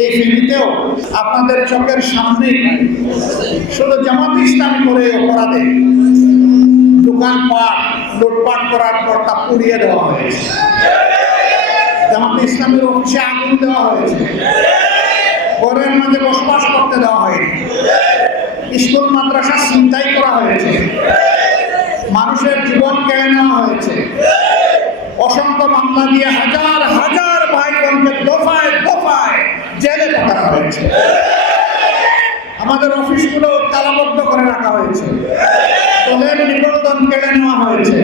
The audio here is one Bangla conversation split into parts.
এই আপনাদের চোখের সামনে শুধু জামাত ইসলাম করে অপরাধে দোকানপাট লুটপাট করার পর তা পুড়িয়ে দেওয়া হয়েছে। জামাত ইসলামের অফিসে আগুন দেওয়া হয়েছে। ঘরের মাঝে বসবাস করতে দেওয়া হয়নি। স্কুল, মাদ্রাসা চিন্তাই করা হয়েছে। মানুষের জীবন কেড়ে নেওয়া হয়েছে। অসংখ্য মামলা দিয়ে হাজার পাঠানো হয়েছে। আমাদের অফিসগুলো তালাবদ্ধ করে রাখা হয়েছে। দলের নিবন্ধন কেড়ে নেওয়া হয়েছে।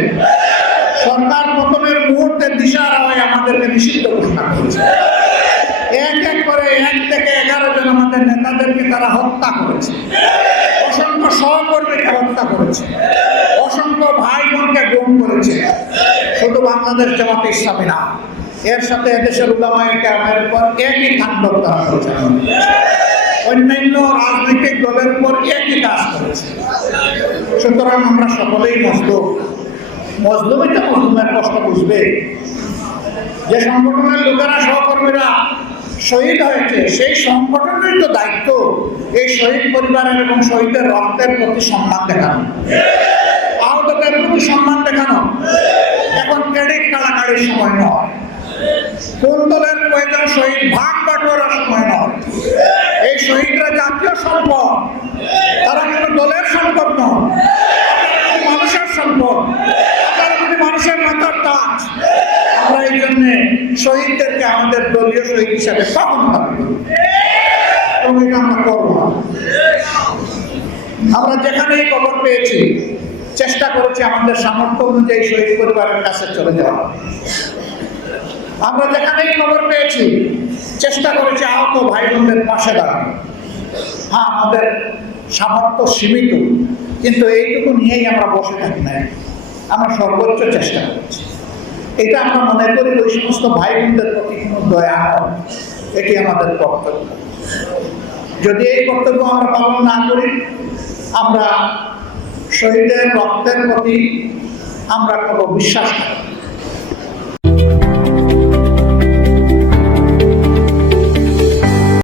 সরকার পতনের মুহূর্তে দিশারা হয়ে আমাদেরকে নিষিদ্ধ ঘোষণা করেছে। এক এক করে এক থেকে এগারো জন আমাদের নেতাদেরকে তারা হত্যা করেছে। অসংখ্য সহকর্মীকে হত্যা করেছে। অসংখ্য ভাই বোনকে গুম করেছে। শুধু বাংলাদেশ জামাত ইসলামী না এর সাথে এদেশের উলামায়ে কেরামের উপর একই তাণ্ডব করা হয়েছে অন্যান্য রাজনৈতিক দলের উপর একই কাজ করেছে। সুতরাং আমরা সকলেই মজলুম। তো মজলুমের কষ্ট বুঝবে। যে সংগঠনের লোকেরা সহকর্মীরা শহীদ হয়েছে, সেই সংগঠনের তো দায়িত্ব এই শহীদ পরিবারের এবং শহীদের রক্তের প্রতি সম্মান দেখানো। আহতদের প্রতি সম্মান দেখানো। এখন ক্রেডিট কাড়াকাড়ির সময় নয়। কোন দলের কয়েকজন শহীদ? ভাগ বাটোয়ারার সময় নয় এই শহীদরা জাতীয় সম্পদ। তারা কোনো দলের সম্পদ নয়। মানুষের সম্পদ। তারা যদি মানুষের মাথার তাজ। আমরা এই জন্যে শহীদদেরকে আমাদের দলীয় শহীদ হিসাবে ভাবি? এবং এটা আমরা করব না। আমরা যেখানেই খবর পেয়েছি, চেষ্টা করেছি আমাদের সামর্থ্য অনুযায়ী শহীদ পরিবারের কাছে চলে যাওয়া আমরা যেখানেই খবর পেয়েছি, চেষ্টা করেছি আহত ভাই বোনদের পাশে দাঁড়ানো হ্যাঁ আমাদের সামর্থ্য সীমিত, কিন্তু এইটুকু নিয়েই আমরা বসে থাকি না। আমরা সর্বোচ্চ চেষ্টা করছি। এটা আমরা মনে করি ওই সমস্ত ভাই বোনদের প্রতি কোনো দয়া নয় এটি আমাদের কর্তব্য। যদি এই কর্তব্য আমরা পালন না করি, আমরা শহীদের রক্তের প্রতি আমরা কোনো বিশ্বাস করি।